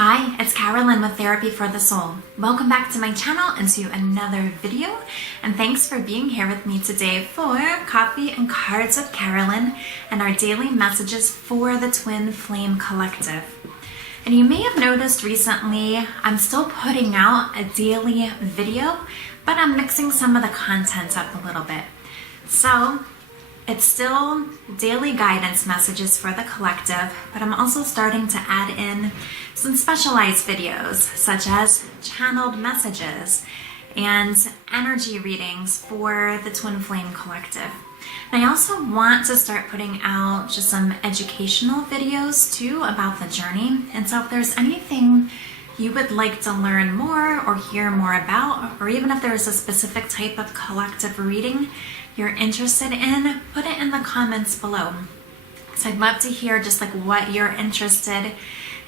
Hi, it's Carolyn with Therapy for the Soul. Welcome back to my channel and to another video, and thanks for being here with me today for Coffee and Cards with Carolyn and our daily messages for the Twin Flame Collective. And you may have noticed recently I'm still putting out a daily video, but I'm mixing some of the content up a little bit. So it's still daily guidance messages for the collective, but I'm also starting to add in some specialized videos, such as channeled messages and energy readings for the Twin Flame Collective. And I also want to start putting out just some educational videos too about the journey. And so if there's anything you would like to learn more or hear more about, or even if there's a specific type of collective reading you're interested in, put it in the comments below. So I'd love to hear just like what you're interested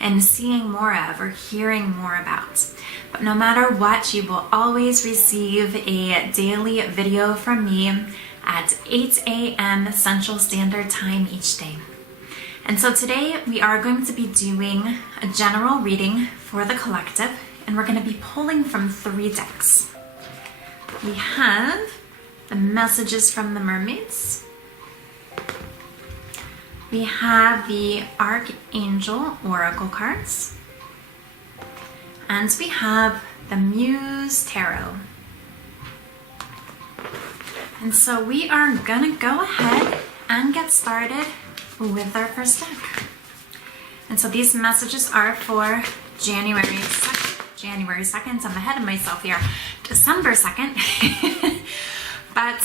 in seeing more of or hearing more about. But no matter what, you will always receive a daily video from me at 8 a.m. Central Standard Time each day. And so today we are going to be doing a general reading for the collective, and we're going to be pulling from 3 decks. We have the messages from the Mermaids. We have the Archangel Oracle cards. And we have the Muse Tarot. And so we are gonna go ahead and get started with our first deck. And so these messages are for January 2nd, I'm ahead of myself here, December 2nd. But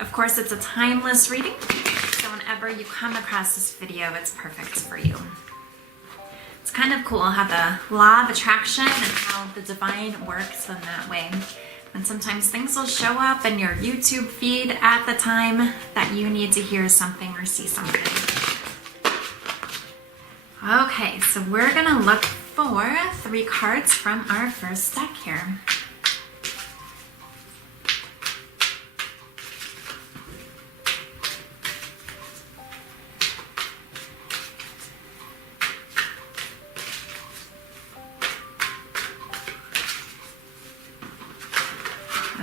of course it's a timeless reading, so whenever you come across this video, it's perfect for you. It's kind of cool how the law of attraction and how the divine works in that way. And sometimes things will show up in your YouTube feed at the time that you need to hear something or see something. Okay, so we're gonna look for 3 cards from our first deck here.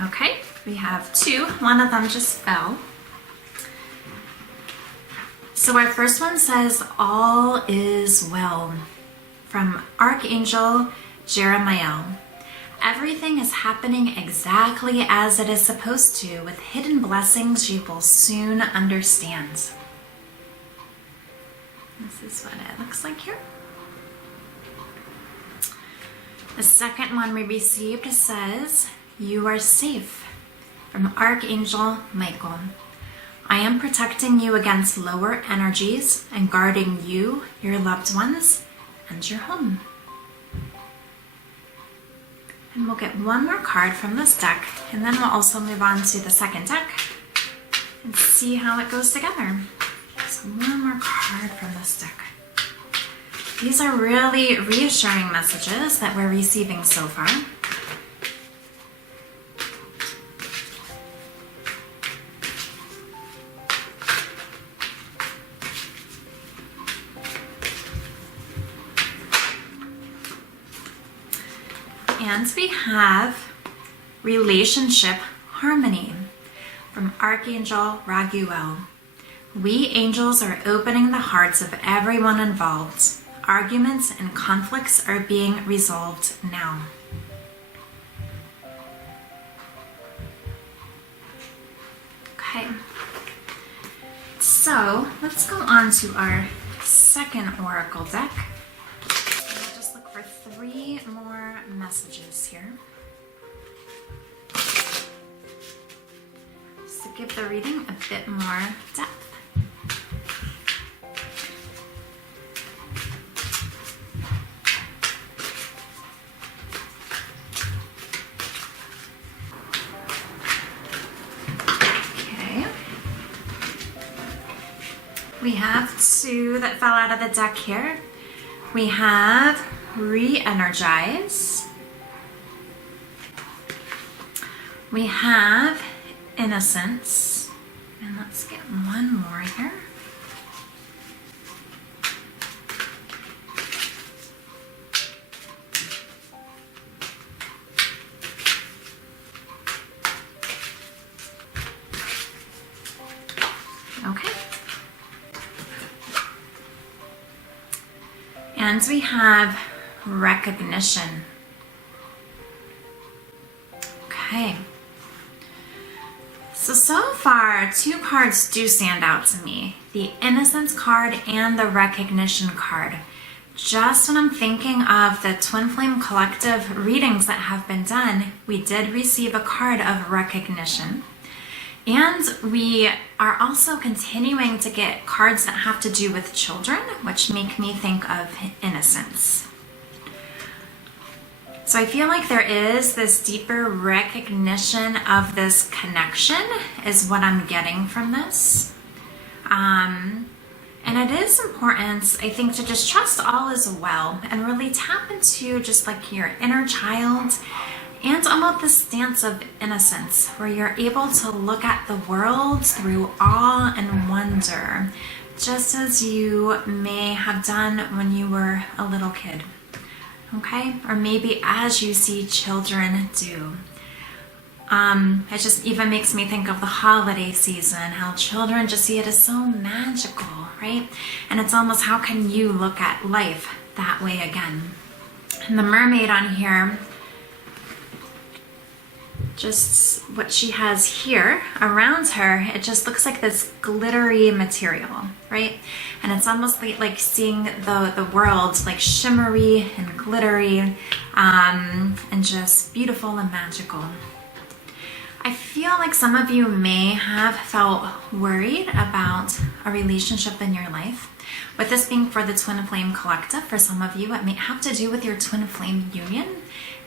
Okay, we have 2. One of them just fell. So our first one says, "All is well." From Archangel Jeremiah. "Everything is happening exactly as it is supposed to, with hidden blessings you will soon understand." This is what it looks like here. The second one we received says, "You are safe." From Archangel Michael. "I am protecting you against lower energies and guarding you, your loved ones, and your home." And we'll get one more card from this deck, and then we'll also move on to the second deck and see how it goes together. So one more card from this deck. These are really reassuring messages that we're receiving so far. And we have relationship harmony from Archangel Raguel. "We angels are opening the hearts of everyone involved. Arguments and conflicts are being resolved now." Okay, so let's go on to our second oracle deck. We'll just look for 3 more messages here. Just to give the reading a bit more depth. Okay. We have 2 that fell out of the deck here. We have re-energize. We have innocence. And let's get one more here. And we have recognition. Okay. So far, two cards do stand out to me. The Innocence card and the Recognition card. Just when I'm thinking of the Twin Flame Collective readings that have been done, we did receive a card of recognition. And we are also continuing to get cards that have to do with children, which make me think of innocence. So I feel like there is this deeper recognition of this connection is what I'm getting from this. And it is important, I think, to just trust all is well and really tap into just like your inner child and about this stance of innocence where you're able to look at the world through awe and wonder, just as you may have done when you were a little kid. Okay? Or maybe as you see children do. It just even makes me think of the holiday season, how children just see it as so magical, right? And it's almost, how can you look at life that way again? And the mermaid on here, just what she has here around her, it just looks like this glittery material, right? And it's almost like seeing the world like shimmery and glittery, and just beautiful and magical. I feel like some of you may have felt worried about a relationship in your life. With this being for the Twin Flame Collective, for some of you, it may have to do with your Twin Flame Union.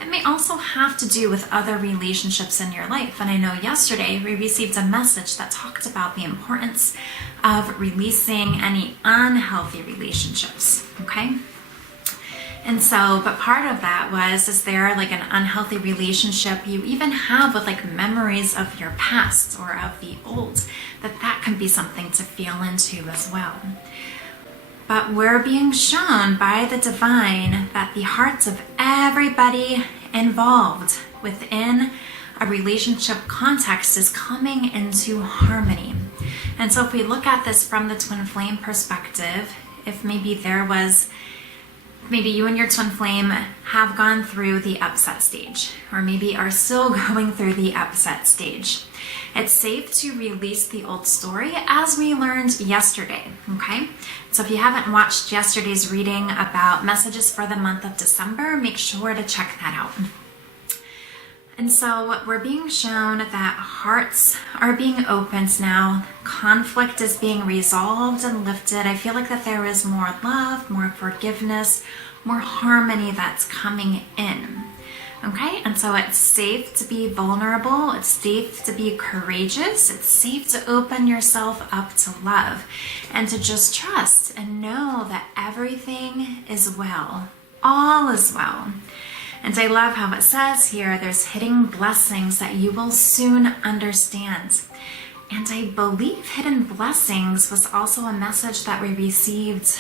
It may also have to do with other relationships in your life. And I know yesterday we received a message that talked about the importance of releasing any unhealthy relationships, okay? And so, but part of that was, is there like an unhealthy relationship you even have with like memories of your past or of the old, that can be something to feel into as well. But we're being shown by the divine that the hearts of everybody involved within a relationship context is coming into harmony. And so if we look at this from the twin flame perspective, if maybe maybe you and your twin flame have gone through the upset stage, or maybe are still going through the upset stage, it's safe to release the old story as we learned yesterday, okay? So if you haven't watched yesterday's reading about messages for the month of December, make sure to check that out. And so we're being shown that hearts are being opened now. Conflict is being resolved and lifted. I feel like that there is more love, more forgiveness, more harmony that's coming in. Okay, and so it's safe to be vulnerable. It's safe to be courageous. It's safe to open yourself up to love and to just trust and know that everything is well. All is well. And I love how it says here, there's hidden blessings that you will soon understand. And I believe hidden blessings was also a message that we received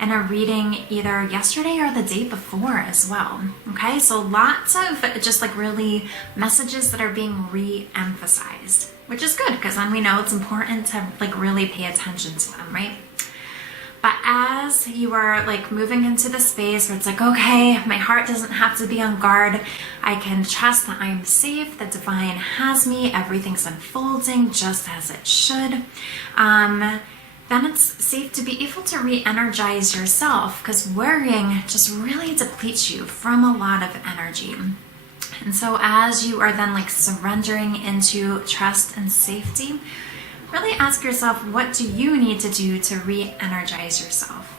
in a reading either yesterday or the day before as well. Okay, so lots of just like really messages that are being re-emphasized, which is good because then we know it's important to like really pay attention to them, right? But as you are like moving into the space where it's like, okay, my heart doesn't have to be on guard. I can trust that I'm safe. The divine has me. Everything's unfolding just as it should. Then it's safe to be able to re-energize yourself because worrying just really depletes you from a lot of energy. And so as you are then like surrendering into trust and safety, really ask yourself, what do you need to do to re-energize yourself?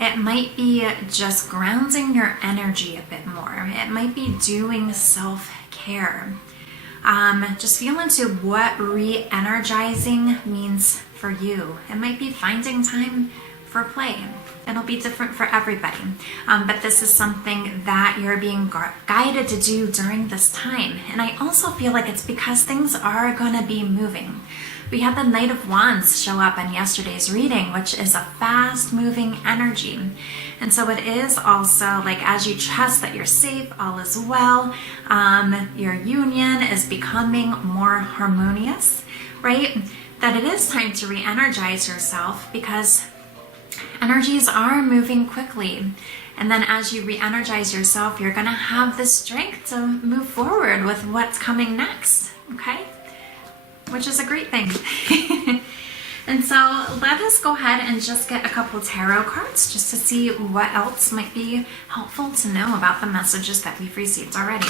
It might be just grounding your energy a bit more. It might be doing self-care. Just feel into what re-energizing means for you. It might be finding time for play. It'll be different for everybody. But this is something that you're being guided to do during this time. And I also feel like it's because things are going to be moving. We had the Knight of Wands show up in yesterday's reading, which is a fast-moving energy. And so it is also like as you trust that you're safe, all is well, your union is becoming more harmonious, right? That it is time to re-energize yourself because energies are moving quickly. And then as you re-energize yourself, you're going to have the strength to move forward with what's coming next, okay? Which is a great thing. And so let us go ahead and just get a couple tarot cards just to see what else might be helpful to know about the messages that we've received already.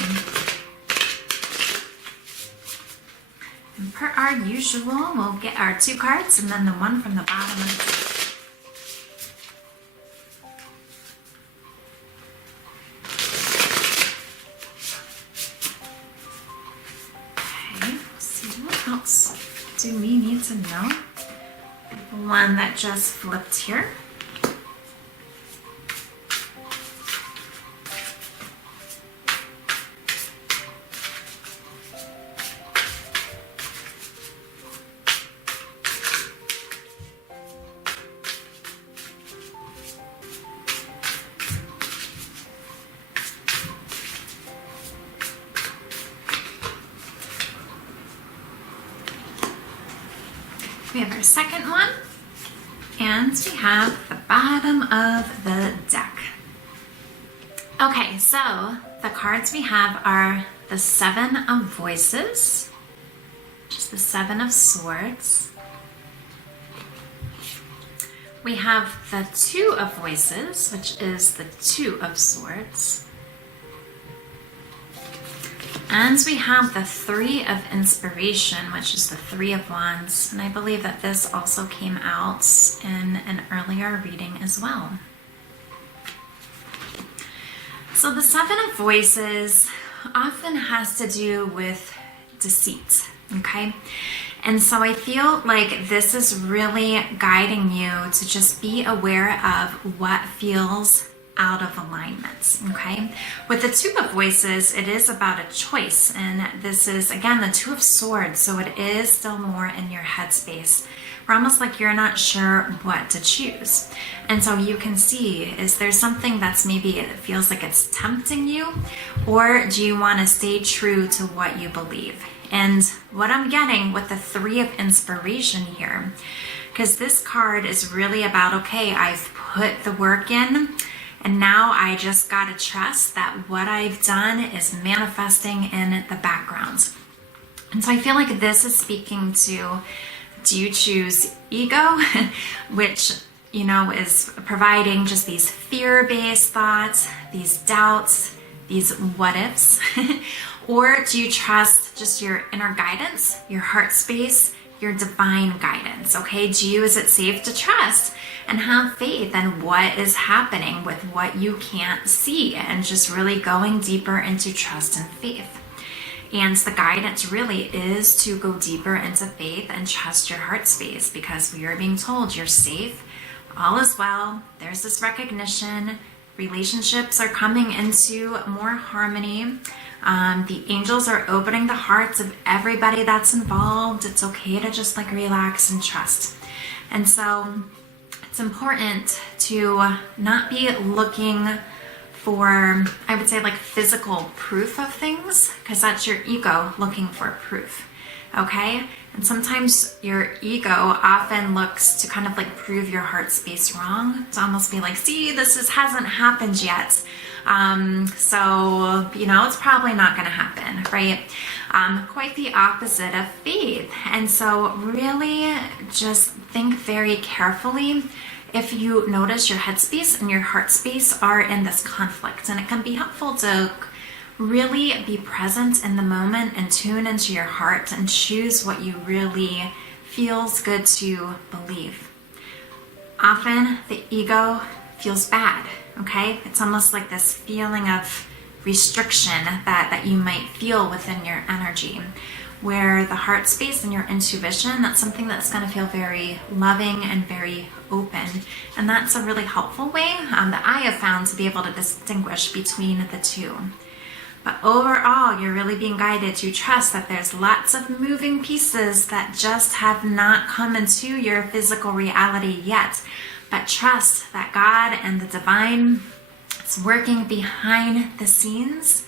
And per our usual, we'll get our 2 cards and then the one from the bottom of the deck. Okay, let's see what else do we need to know. The one that just flipped here. We have our second one, and we have the bottom of the deck. Okay, so the cards we have are the 7 of Voices, which is the 7 of Swords. We have the 2 of Voices, which is the 2 of Swords. And we have the 3 of Inspiration, which is the 3 of Wands. And I believe that this also came out in an earlier reading as well. So the 7 of Voices often has to do with deceit, okay? And so I feel like this is really guiding you to just be aware of what feels out of alignment, okay? With the 2 of Voices, it is about a choice, and this is, again, the 2 of Swords, so it is still more in your headspace. We're almost like you're not sure what to choose. And so you can see, is there something that's maybe it feels like it's tempting you, or do you want to stay true to what you believe? And what I'm getting with the 3 of Inspiration here, because this card is really about, okay, I've put the work in, and now I just gotta trust that what I've done is manifesting in the background. And so I feel like this is speaking to, do you choose ego, which, you know, is providing just these fear-based thoughts, these doubts, these what ifs, or do you trust just your inner guidance, your heart space, your divine guidance, okay? Is it safe to trust and have faith in what is happening with what you can't see, and just really going deeper into trust and faith? And the guidance really is to go deeper into faith and trust your heart space, because we are being told you're safe, all is well, there's this recognition, relationships are coming into more harmony. The angels are opening the hearts of everybody that's involved. It's okay to just like relax and trust. And so it's important to not be looking for, I would say, like physical proof of things, because that's your ego looking for proof, okay? And sometimes your ego often looks to kind of like prove your heart space wrong, to almost be like, see, hasn't happened yet. So, you know, it's probably not going to happen, right? Quite the opposite of faith. And so really just think very carefully if you notice your headspace and your heart space are in this conflict. And it can be helpful to really be present in the moment and tune into your heart and choose what you really feels good to believe. Often the ego feels bad, okay? It's almost like this feeling of restriction that you might feel within your energy, where the heart space and your intuition, that's something that's going to feel very loving and very open. And that's a really helpful way that I have found to be able to distinguish between the two. But overall, you're really being guided to trust that there's lots of moving pieces that just have not come into your physical reality yet. But trust that God and the divine is working behind the scenes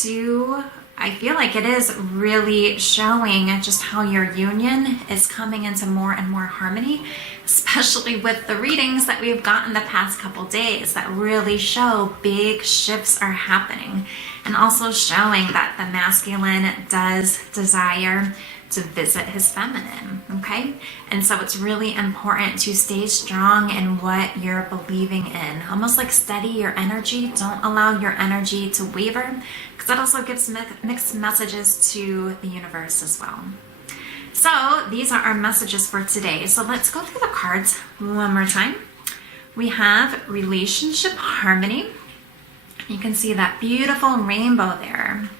to I feel like it is really showing just how your union is coming into more and more harmony, especially with the readings that we've gotten the past couple days that really show big shifts are happening, and also showing that the masculine does desire to visit his feminine, okay? And so it's really important to stay strong in what you're believing in. Almost like steady your energy. Don't allow your energy to waver, because that also gives mixed messages to the universe as well. So these are our messages for today. So let's go through the cards one more time. We have relationship harmony. You can see that beautiful rainbow there,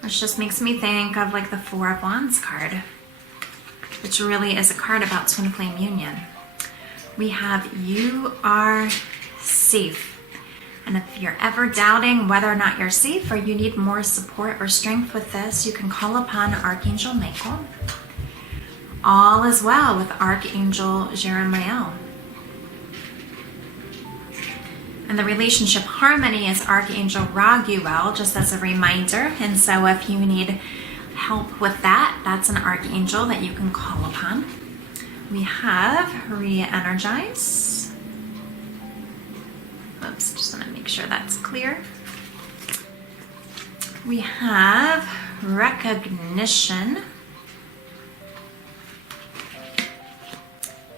which just makes me think of like the Four of Wands card, which really is a card about twin flame union. We have you are safe. And if you're ever doubting whether or not you're safe, or you need more support or strength with this, you can call upon Archangel Michael. All is well with Archangel Jeremiah. And the relationship harmony is Archangel Raguel, just as a reminder. And so if you need help with that, that's an archangel that you can call upon. We have re-energize. Oops, just want to make sure that's clear. We have recognition.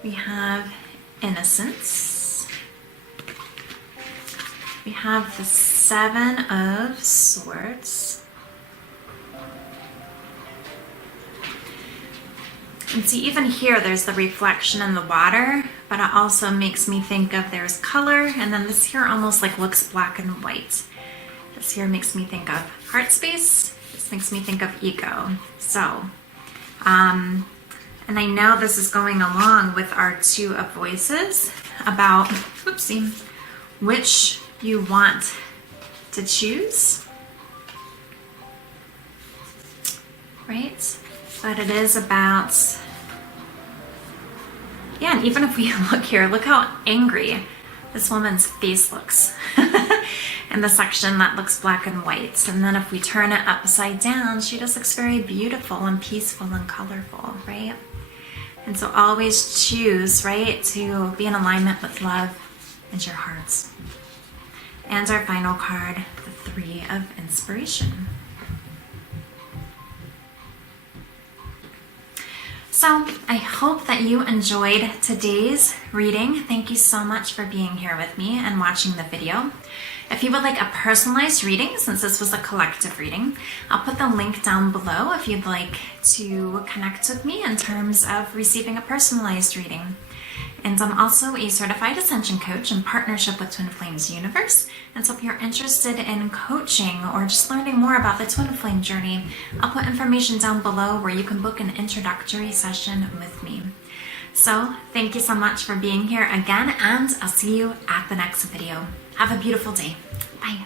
We have innocence. We have the Seven of Swords. And see, even here, there's the reflection in the water, but it also makes me think of there's color, and then this here almost like looks black and white. This here makes me think of heart space. This makes me think of ego. So, and I know this is going along with our Two of Voices about, whoopsie, which you want to choose, right? But it is about, yeah, and even if we look here, look how angry this woman's face looks in the section that looks black and white. And then if we turn it upside down, she just looks very beautiful and peaceful and colorful, right? And so always choose, right, to be in alignment with love and your hearts. And our final card, the Three of Inspiration. So I hope that you enjoyed today's reading. Thank you so much for being here with me and watching the video. If you would like a personalized reading, since this was a collective reading, I'll put the link down below if you'd like to connect with me in terms of receiving a personalized reading. And I'm also a certified ascension coach in partnership with Twin Flames Universe. And so if you're interested in coaching or just learning more about the Twin Flame journey, I'll put information down below where you can book an introductory session with me. So thank you so much for being here again, and I'll see you at the next video. Have a beautiful day. Bye.